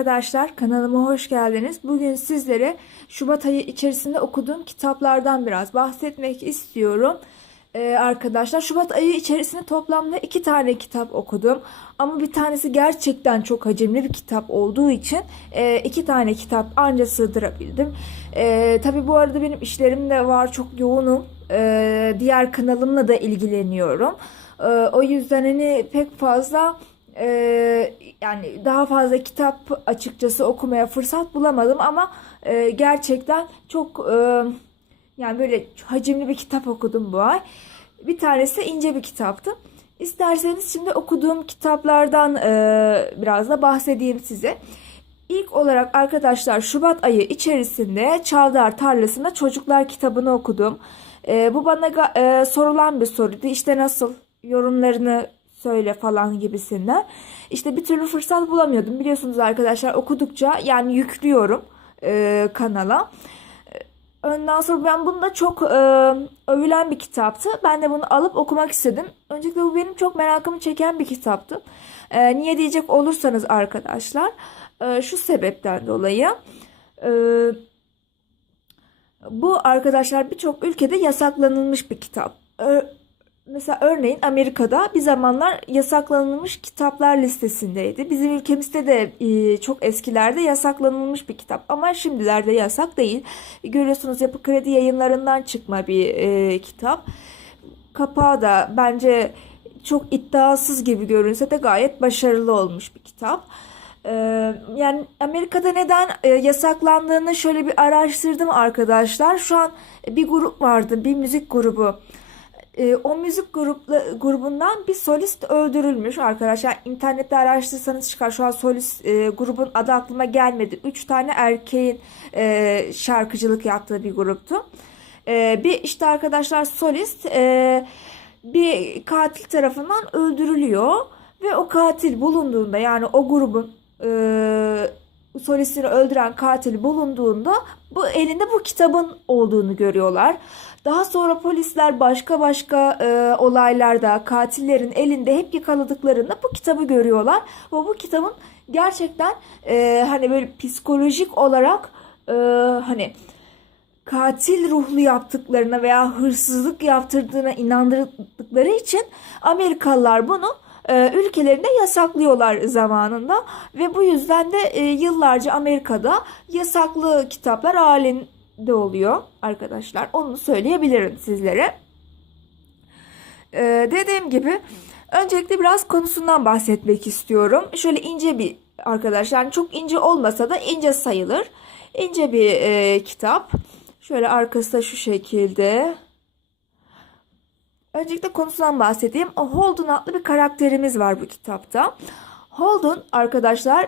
arkadaşlar, kanalıma hoş geldiniz. Bugün sizlere Şubat ayı içerisinde okuduğum kitaplardan biraz bahsetmek istiyorum. Ee, arkadaşlar Şubat ayı içerisinde toplamda iki tane kitap okudum. Ama bir tanesi gerçekten çok hacimli bir kitap olduğu için e, iki tane kitap anca sığdırabildim. E, tabii bu arada benim işlerim de var, çok yoğunum. E, diğer kanalımla da ilgileniyorum. E, o yüzden hani pek fazla e, yani daha fazla kitap açıkçası okumaya fırsat bulamadım ama e, gerçekten çok e, yani böyle hacimli bir kitap okudum bu ay. Bir tanesi ince bir kitaptı. İsterseniz şimdi okuduğum kitaplardan e, biraz da bahsedeyim size. İlk olarak arkadaşlar Şubat ayı içerisinde Çavdar Tarlası'nda çocuklar kitabını okudum. E, bu bana e, sorulan bir soruydu. İşte nasıl yorumlarını söyle falan gibisinden. İşte bir türlü fırsat bulamıyordum. Biliyorsunuz arkadaşlar okudukça yani yüklüyorum e, kanala. Ondan sonra ben bunu da çok e, övülen bir kitaptı. Ben de bunu alıp okumak istedim. Öncelikle bu benim çok merakımı çeken bir kitaptı. E, niye diyecek olursanız arkadaşlar e, şu sebepten dolayı e, bu arkadaşlar birçok ülkede yasaklanılmış bir kitap. Ö- Mesela örneğin Amerika'da bir zamanlar yasaklanılmış kitaplar listesindeydi. Bizim ülkemizde de e, çok eskilerde yasaklanılmış bir kitap ama şimdilerde yasak değil. Görüyorsunuz Yapı Kredi yayınlarından çıkma bir e, kitap. Kapağı da bence çok iddiasız gibi görünse de gayet başarılı olmuş bir kitap. Ee, yani Amerika'da neden e, yasaklandığını şöyle bir araştırdım arkadaşlar. Şu an bir grup vardı, bir müzik grubu. Ee, o müzik grupla, grubundan bir solist öldürülmüş arkadaşlar. İnternette araştırırsanız çıkar. Şu an solist e, grubun adı aklıma gelmedi. Üç tane erkeğin e, şarkıcılık yaptığı bir gruptu. E, bir işte arkadaşlar solist e, bir katil tarafından öldürülüyor. Ve o katil bulunduğunda yani o grubun e, solistini öldüren katil bulunduğunda bu elinde bu kitabın olduğunu görüyorlar. Daha sonra polisler başka başka e, olaylarda katillerin elinde hep yakaladıklarında bu kitabı görüyorlar. Ve bu kitabın gerçekten e, hani böyle psikolojik olarak e, hani katil ruhlu yaptıklarına veya hırsızlık yaptırdığına inandırdıkları için Amerikalılar bunu e, ülkelerinde yasaklıyorlar zamanında ve bu yüzden de e, yıllarca Amerika'da yasaklı kitaplar halinde oluyor arkadaşlar. Onu söyleyebilirim sizlere. E, dediğim gibi öncelikle biraz konusundan bahsetmek istiyorum. Şöyle ince bir arkadaşlar yani çok ince olmasa da ince sayılır. İnce bir e, kitap. Şöyle arkası da şu şekilde. Öncelikle konusundan bahsedeyim. Holden adlı bir karakterimiz var bu kitapta. Holden arkadaşlar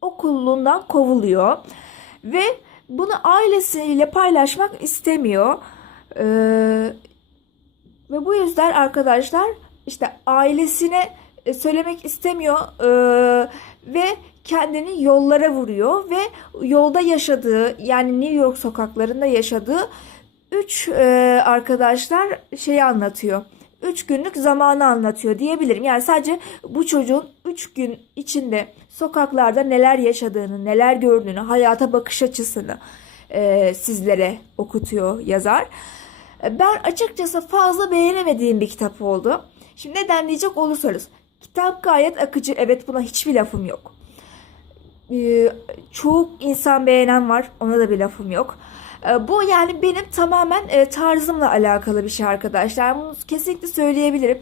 okulundan kovuluyor ve bunu ailesiyle paylaşmak istemiyor. Ee, ve bu yüzden arkadaşlar işte ailesine e, söylemek istemiyor ee, ve kendini yollara vuruyor ve yolda yaşadığı yani New York sokaklarında yaşadığı üç e, arkadaşlar şeyi anlatıyor. Üç günlük zamanı anlatıyor diyebilirim. Yani sadece bu çocuğun üç gün içinde sokaklarda neler yaşadığını, neler gördüğünü, hayata bakış açısını e, sizlere okutuyor yazar. E, Ben açıkçası fazla beğenemediğim bir kitap oldu. Şimdi neden diyecek olursanız. Kitap gayet akıcı. Evet buna hiçbir lafım yok. Ee, çok insan beğenen var. Ona da bir lafım yok. Ee, bu yani benim tamamen e, tarzımla alakalı bir şey arkadaşlar. Bunu kesinlikle söyleyebilirim.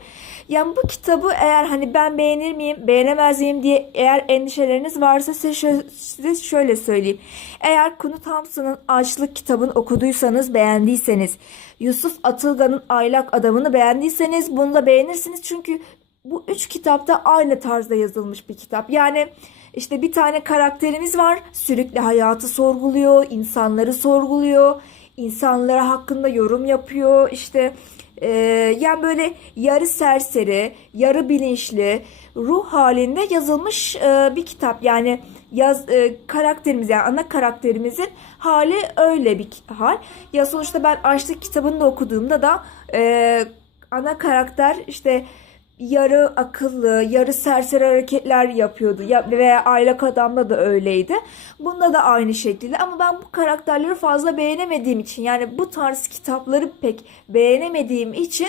Yani bu kitabı eğer hani ben beğenir miyim, beğenemez miyim diye eğer endişeleriniz varsa size, size şöyle söyleyeyim. Eğer Kunu Thompson'ın Açlık kitabını okuduysanız, beğendiyseniz, Yusuf Atılgan'ın Aylak Adamını beğendiyseniz bunu da beğenirsiniz. Çünkü bu üç kitapta aynı tarzda yazılmış bir kitap. Yani işte bir tane karakterimiz var. Sürekli hayatı sorguluyor, insanları sorguluyor, insanlara hakkında yorum yapıyor. İşte e, yani böyle yarı serseri, yarı bilinçli, ruh halinde yazılmış e, bir kitap. Yani yaz e, karakterimiz yani ana karakterimizin hali öyle bir hal. Ya sonuçta ben Açlık kitabını da okuduğumda da e, ana karakter işte yarı akıllı, yarı serseri hareketler yapıyordu. Ya, veya Aylak Adam'da da öyleydi. Bunda da aynı şekilde. Ama ben bu karakterleri fazla beğenemediğim için yani bu tarz kitapları pek beğenemediğim için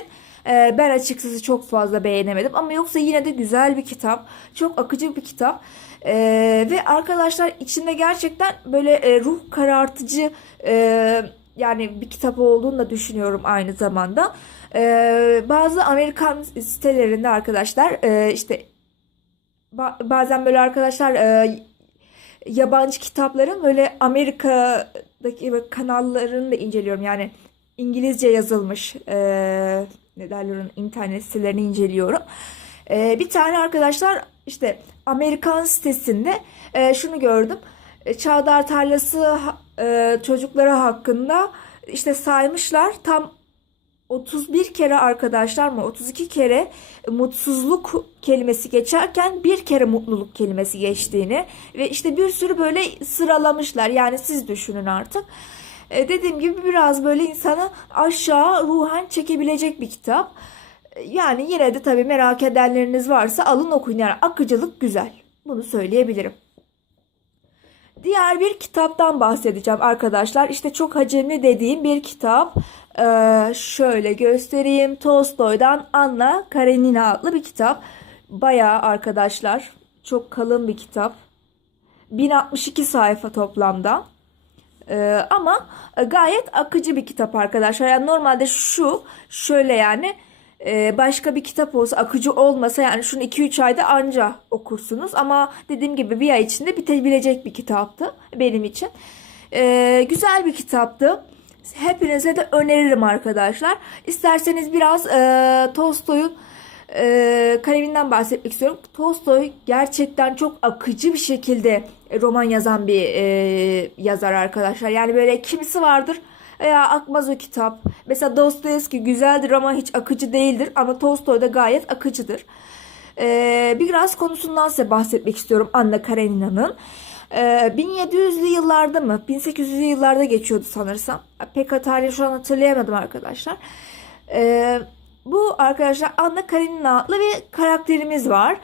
e, ben açıkçası çok fazla beğenemedim. Ama yoksa yine de güzel bir kitap. Çok akıcı bir kitap. E, ve arkadaşlar içinde gerçekten böyle e, ruh karartıcı e, yani bir kitap olduğunu da düşünüyorum aynı zamanda. Ee, bazı Amerikan sitelerinde arkadaşlar e, işte ba- bazen böyle arkadaşlar e, yabancı kitapların böyle Amerika'daki kanallarını da inceliyorum. Yani İngilizce yazılmış e, ne derler internet sitelerini inceliyorum. E, bir tane arkadaşlar işte Amerikan sitesinde e, şunu gördüm. E, Çavdar Tarlası e, çocukları hakkında işte saymışlar tam 31 kere arkadaşlar mı 32 kere mutsuzluk kelimesi geçerken bir kere mutluluk kelimesi geçtiğini ve işte bir sürü böyle sıralamışlar. Yani siz düşünün artık. E, dediğim gibi biraz böyle insanı aşağı ruhen çekebilecek bir kitap. E, Yani yine de tabii merak edenleriniz varsa alın okuyun. Yani akıcılık güzel. Bunu söyleyebilirim. Diğer bir kitaptan bahsedeceğim arkadaşlar. İşte çok hacimli dediğim bir kitap. Ee, şöyle göstereyim. Tolstoy'dan Anna Karenina adlı bir kitap. Bayağı arkadaşlar çok kalın bir kitap. 1062 sayfa toplamda. Ee, ama gayet akıcı bir kitap arkadaşlar. Yani normalde şu şöyle yani e, başka bir kitap olsa akıcı olmasa yani şunu 2-3 ayda anca okursunuz. Ama dediğim gibi bir ay içinde bitebilecek bir kitaptı benim için. Ee, güzel bir kitaptı. Hepinize de öneririm arkadaşlar. İsterseniz biraz e, Tolstoy'un e, kaleminden bahsetmek istiyorum. Tolstoy gerçekten çok akıcı bir şekilde roman yazan bir e, yazar arkadaşlar. Yani böyle kimisi vardır veya akmaz o kitap. Mesela Dostoyevski güzeldir ama hiç akıcı değildir. Ama Tolstoy da gayet akıcıdır. E, biraz konusundan size bahsetmek istiyorum Anna Karenina'nın. E, 1700'lü yıllarda mı 1800'lü yıllarda geçiyordu sanırsam. Pek tarihi şu an hatırlayamadım arkadaşlar. E, bu arkadaşlar Anna Karenina adlı bir karakterimiz var.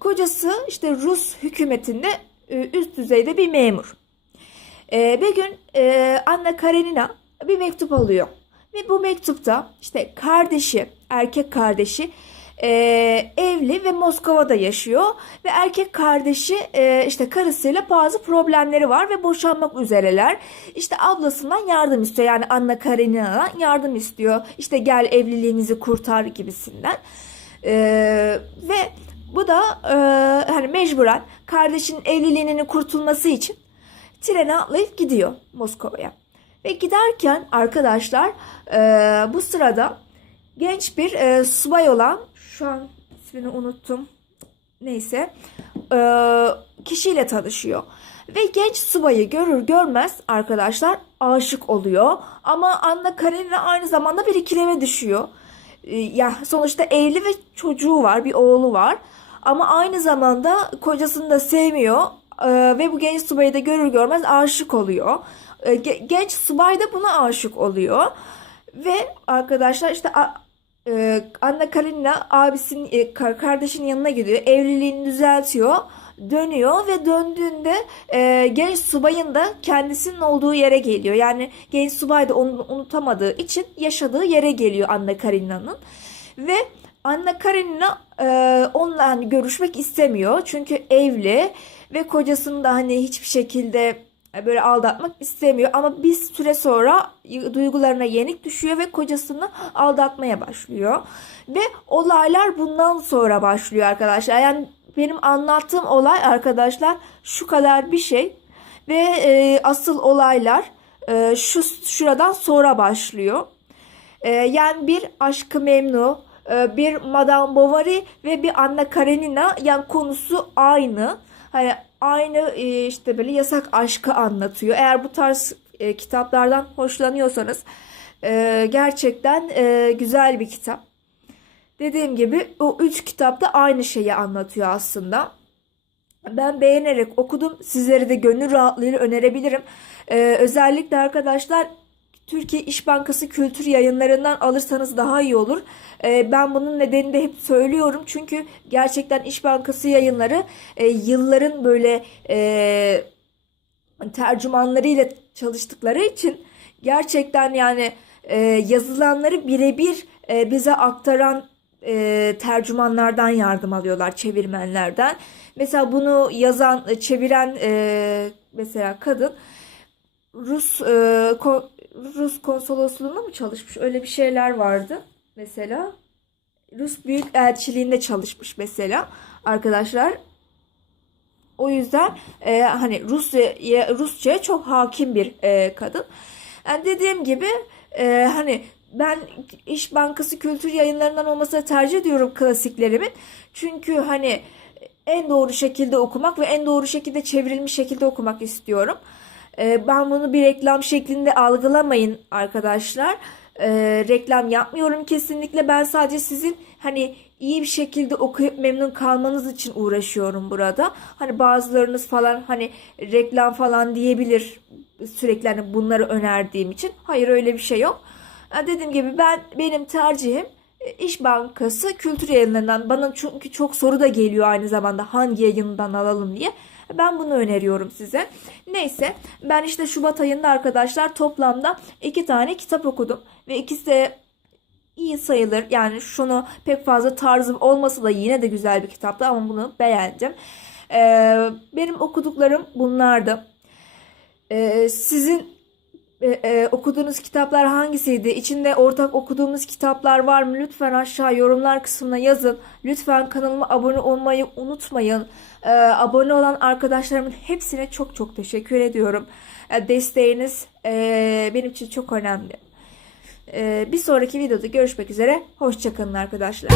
Kocası işte Rus hükümetinde e, üst düzeyde bir memur. E, bir gün e, Anna Karenina bir mektup alıyor. Ve bu mektupta işte kardeşi, erkek kardeşi e, evli ve Moskova'da yaşıyor. Ve erkek kardeşi e, işte karısıyla bazı problemleri var ve boşanmak üzereler. İşte ablasından yardım istiyor. Yani Anna Karenina'dan yardım istiyor. İşte gel evliliğimizi kurtar gibisinden. E, ve bu da e, hani mecburen kardeşinin evliliğinin kurtulması için trene atlayıp gidiyor Moskova'ya. Ve giderken arkadaşlar e, bu sırada genç bir e, subay olan şu an ismini unuttum. Neyse e, kişiyle tanışıyor. Ve genç subayı görür görmez arkadaşlar aşık oluyor. Ama Anna Karenina aynı zamanda bir ikileme düşüyor. E, ya sonuçta evli ve çocuğu var, bir oğlu var. Ama aynı zamanda kocasını da sevmiyor. E, ve bu genç subayı da görür görmez aşık oluyor. E, ge- genç subay da buna aşık oluyor. Ve arkadaşlar işte e, Anna Karenina abisinin e, kar- kardeşinin yanına gidiyor. Evliliğini düzeltiyor. Dönüyor ve döndüğünde e, genç subayın da kendisinin olduğu yere geliyor. Yani genç subay da onu unutamadığı için yaşadığı yere geliyor Anna Karenina'nın. Ve Anna Karenina e, onunla hani görüşmek istemiyor. Çünkü evli ve kocasını da hani hiçbir şekilde böyle aldatmak istemiyor ama bir süre sonra duygularına yenik düşüyor ve kocasını aldatmaya başlıyor. Ve olaylar bundan sonra başlıyor arkadaşlar. Yani benim anlattığım olay arkadaşlar şu kadar bir şey ve e, asıl olaylar e, şu şuradan sonra başlıyor. E, yani bir aşkı memnu, e, bir Madame Bovary ve bir Anna Karenina yani konusu aynı. Hani aynı e, işte böyle yasak aşkı anlatıyor. Eğer bu tarz e, kitaplardan hoşlanıyorsanız e, gerçekten güzel bir kitap. Dediğim gibi o üç kitapta aynı şeyi anlatıyor aslında. Ben beğenerek okudum. Sizlere de gönül rahatlığıyla önerebilirim. E, özellikle arkadaşlar Türkiye İş Bankası Kültür Yayınları'ndan alırsanız daha iyi olur. E, ben bunun nedenini de hep söylüyorum. Çünkü gerçekten İş Bankası yayınları e, yılların böyle e, tercümanlarıyla çalıştıkları için gerçekten yani e, yazılanları birebir bize aktaran e, tercümanlardan yardım alıyorlar, çevirmenlerden. Mesela bunu yazan, çeviren e, mesela kadın Rus e, ko- Rus konsolosluğunda mı çalışmış? Öyle bir şeyler vardı mesela. Rus Büyükelçiliğinde çalışmış mesela arkadaşlar. O yüzden e, hani Rusya Rusça'ya çok hakim bir e, kadın. Yani dediğim gibi e, hani ben İş Bankası kültür yayınlarından olmasını tercih ediyorum klasiklerimin. Çünkü hani en doğru şekilde okumak ve en doğru şekilde çevrilmiş şekilde okumak istiyorum. E, ben bunu bir reklam şeklinde algılamayın arkadaşlar. E, reklam yapmıyorum kesinlikle. Ben sadece sizin hani iyi bir şekilde okuyup memnun kalmanız için uğraşıyorum burada. Hani bazılarınız falan hani reklam falan diyebilir sürekli hani bunları önerdiğim için. Hayır öyle bir şey yok. Yani dediğim gibi ben benim tercihim e, İş Bankası kültür yayınlarından. Bana çünkü çok soru da geliyor aynı zamanda hangi yayından alalım diye. Ben bunu öneriyorum size. Neyse ben işte Şubat ayında arkadaşlar toplamda iki tane kitap okudum. Ve ikisi de iyi sayılır. Yani şunu pek fazla tarzım olması da yine de güzel bir kitaptı ama bunu beğendim. Ee, benim okuduklarım bunlardı. Ee, sizin e, e, okuduğunuz kitaplar hangisiydi? İçinde ortak okuduğumuz kitaplar var mı? Lütfen aşağı yorumlar kısmına yazın. Lütfen kanalıma abone olmayı unutmayın. Ee, abone olan arkadaşlarımın hepsine çok çok teşekkür ediyorum. Ee, desteğiniz e, benim için çok önemli. Ee, bir sonraki videoda görüşmek üzere. Hoşçakalın arkadaşlar.